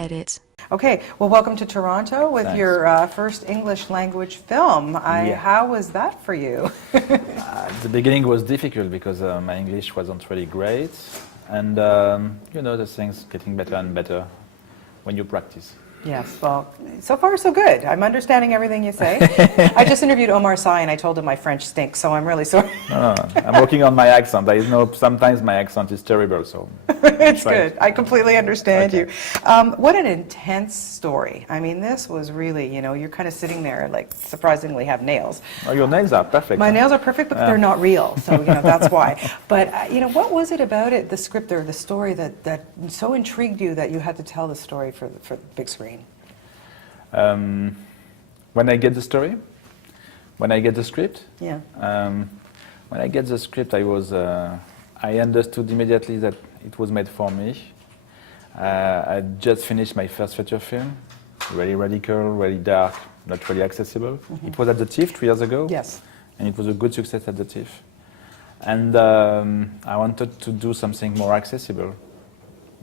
edit. Okay, well, welcome to Toronto with Thanks. your first English language film. Yeah. How was that for you? The beginning was difficult because my English wasn't really great, and you know, the things getting better and better when you practice. Yes, well, so far so good. I'm understanding everything you say. I just interviewed Omar Sy and I told him my French stinks, so I'm really sorry. No, I'm working on my accent. I know sometimes my accent is terrible, so It's good. I completely understand Okay. you. What an intense story. I mean, this was really, you know, you're kind of sitting there, like, surprisingly have nails. Oh, your nails are perfect. My nails are perfect, but they're not real, so, you know, that's why. But, you know, what was it about it, the script or the story that so intrigued you that you had to tell the story for the big screen? When I get the story, when I get the script, Yeah. when I get the script, I understood immediately that it was made for me. I just finished my first feature film, really radical, really dark, not really accessible. Mm-hmm. It was at the TIFF 3 years ago, Yes. and it was a good success at the TIFF. And I wanted to do something more accessible,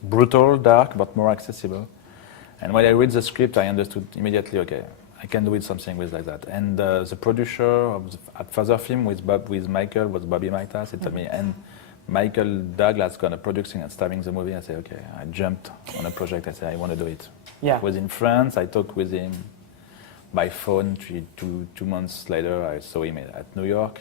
brutal, dark, but more accessible. And when I read the script, I understood immediately, okay, I can do it something with like that. And the producer at Forscene with Michael was Bobby Maitas. He told me, and Michael Douglas gonna producing and starring the movie. I said, okay. I jumped on a project. I said, I want to do it. Yeah. It was in France. I talked with him by phone. Two months later, I saw him at New York.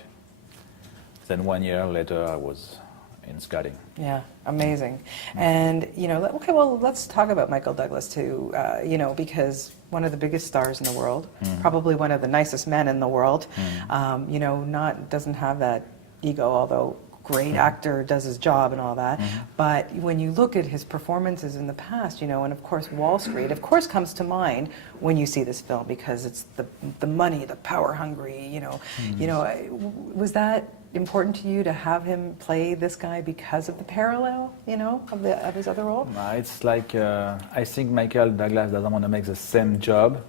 Then 1 year later, I was in Scotland. Yeah, amazing. And, you know, okay, well, let's talk about Michael Douglas too, you know, because one of the biggest stars in the world, probably one of the nicest men in the world, you know, doesn't have that ego, although great actor, does his job and all that. But when you look at his performances in the past, you know, and of course Wall Street, of course, comes to mind when you see this film because it's the money, the power hungry, you know, was that important to you to have him play this guy because of the parallel, you know, of his other role? It's like, I think Michael Douglas doesn't want to make the same job.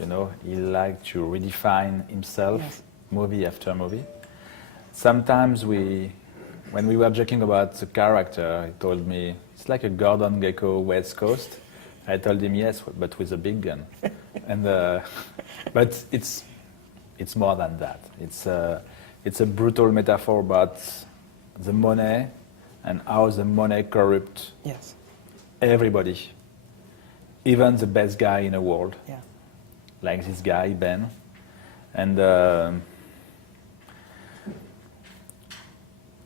You know, he likes to redefine himself, Yes. movie after movie. Sometimes when we were joking about the character, he told me, it's like a Gordon Gekko West Coast. I told him, yes, but with a big gun. And but it's more than that. It's a brutal metaphor about the money and how the money corrupts Yes. everybody, even the best guy in the world, Yeah. like this guy, Ben. And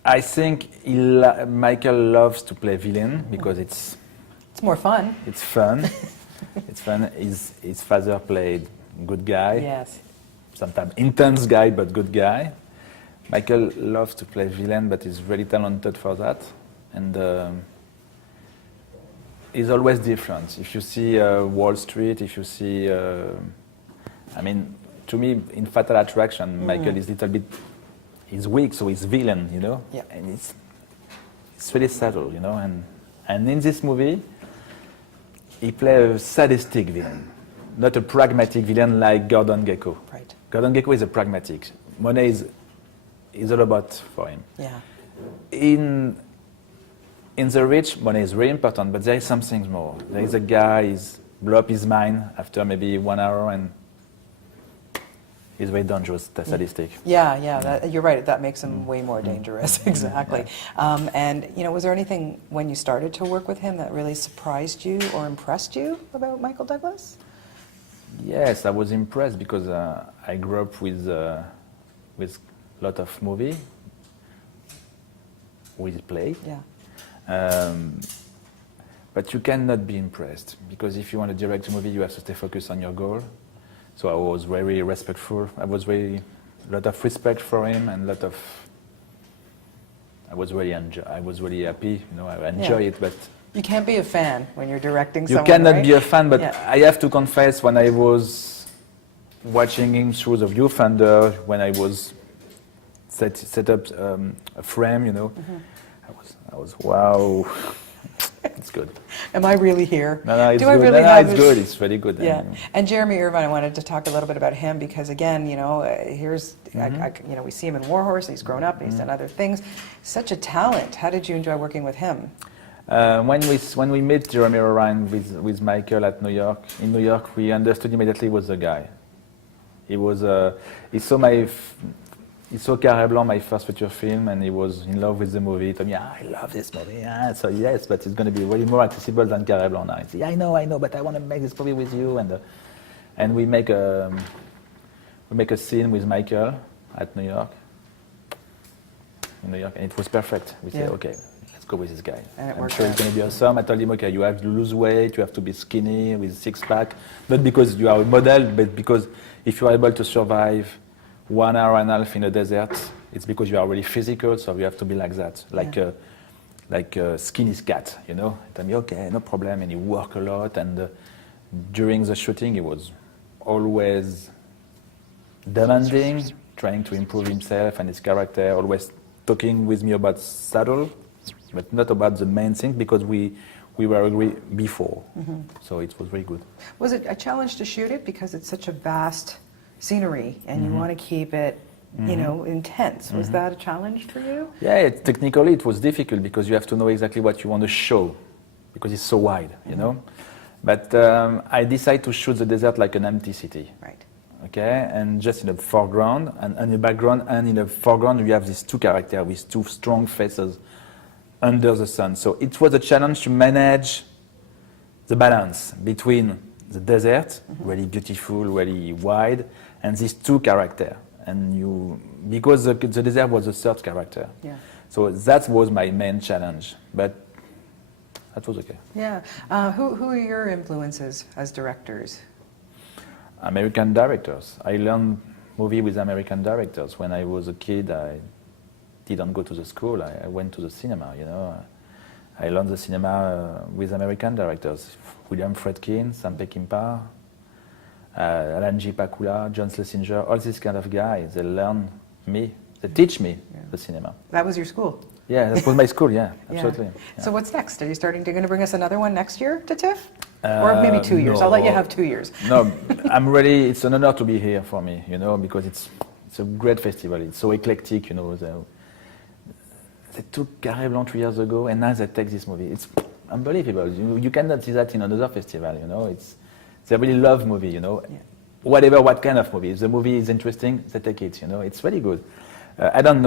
I think Michael loves to play villain because it's more fun. It's fun. It's fun. His father played good guy. Yes. Sometimes intense guy, but good guy. Michael loves to play villain, but he's really talented for that. And he's always different. If you see Wall Street, if you see, I mean, to me, in Fatal Attraction, Michael is a little bit, he's weak, so he's villain, you know? Yeah. And it's really subtle, you know? And in this movie, he plays a sadistic villain, not a pragmatic villain like Gordon Gekko. Right. Gordon Gekko is a pragmatic. Money is all about for him. Yeah. In the rich, money is really important, but there is something more. There is a guy, he's blow up his mind after maybe 1 hour, and he's very dangerous, sadistic. Yeah, you're right. That makes him way more dangerous. Exactly. And you know, was there anything when you started to work with him that really surprised you or impressed you about Michael Douglas? Yes, I was impressed because I grew up with a lot of movie with play. Yeah. But you cannot be impressed because if you want to direct a movie, you have to stay focused on your goal. So I was very respectful. I was a lot of respect for him and I was really happy. You know, I enjoy it, but You can't be a fan when you're directing you someone, cannot right? be a fan. But Yeah. I have to confess, when I was watching him through the viewfinder, when I was set up a frame, you know, I was wow. It's good. Am I really here? No, it's Do good. I really no, have it's his- good. It's really good. Yeah, and Jeremy Irvine, I wanted to talk a little bit about him because, again, you know, here's, you know, we see him in Warhorse. He's grown up. And he's done other things. Such a talent. How did you enjoy working with him? When we met Jeremy Ryan with Michael in New York, we understood immediately he was the guy. He saw Carré Blanc, my first feature film, and he was in love with the movie. He told me, I love this movie. Yeah. So yes, but it's going to be way more accessible than Carré Blanc now. I said, I know, but I want to make this movie with you. And we make a scene with Michael at New York. In New York, and it was perfect. We said, okay, let's go with this guy. I'm sure it's going to be awesome. I told him, okay, you have to lose weight, you have to be skinny with six-pack, not because you are a model, but because if you are able to survive 1 hour and a half in a desert, it's because you are really physical, so you have to be like that, like a skinny cat, you know. I told me, okay, no problem, and he worked a lot, and during the shooting, he was always demanding, trying to improve himself and his character, always talking with me about saddle, but not about the main thing, because we were agreed before, so it was very good. Was it a challenge to shoot it because it's such a vast scenery and you want to keep it, you know, intense? Was that a challenge for you? Yeah, technically it was difficult because you have to know exactly what you want to show, because it's so wide, you know. But I decided to shoot the desert like an empty city. Right. Okay, and just in the foreground and in the background, and in the foreground you have these two characters with two strong faces under the sun. So it was a challenge to manage the balance between the desert, really beautiful, really wide, and these two characters. And because the desert was the third character. Yeah. So that was my main challenge, but that was okay. Yeah. Who are your influences as directors? American directors. I learned movie with American directors. When I was a kid, I didn't go to the school. I went to the cinema, you know. I learned the cinema with American directors. William Friedkin, Sam Peckinpah, Alan G. Pakula, John Schlesinger, all these kind of guys. They learn me, they teach me the cinema. That was your school? Yeah, that was my school, yeah, absolutely. Yeah. So what's next? Are you going to bring us another one next year to TIFF? Or maybe 2 years? No. I'll let you have 2 years. No, I'm really, it's an honor to be here for me, you know, because it's a great festival. It's so eclectic, you know. They took Carré Blanc 3 years ago, and now they take this movie. It's unbelievable. You cannot see that in another festival, you know. They really love movie, you know. Yeah. What kind of movie. If the movie is interesting, they take it, you know. It's very good. I don't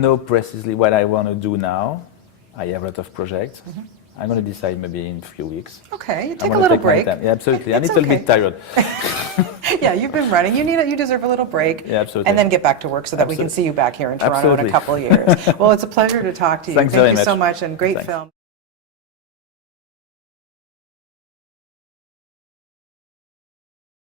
know precisely what I want to do now. I have a lot of projects. I'm going to decide maybe in a few weeks. Okay, you take a little break. Yeah, absolutely. I'm a little bit tired. Yeah, you've been running. You deserve a little break. Yeah, absolutely. And then get back to work so that we can see you back here in Toronto in a couple of years. Well, it's a pleasure to talk to you. Thank you much. So much, and great film.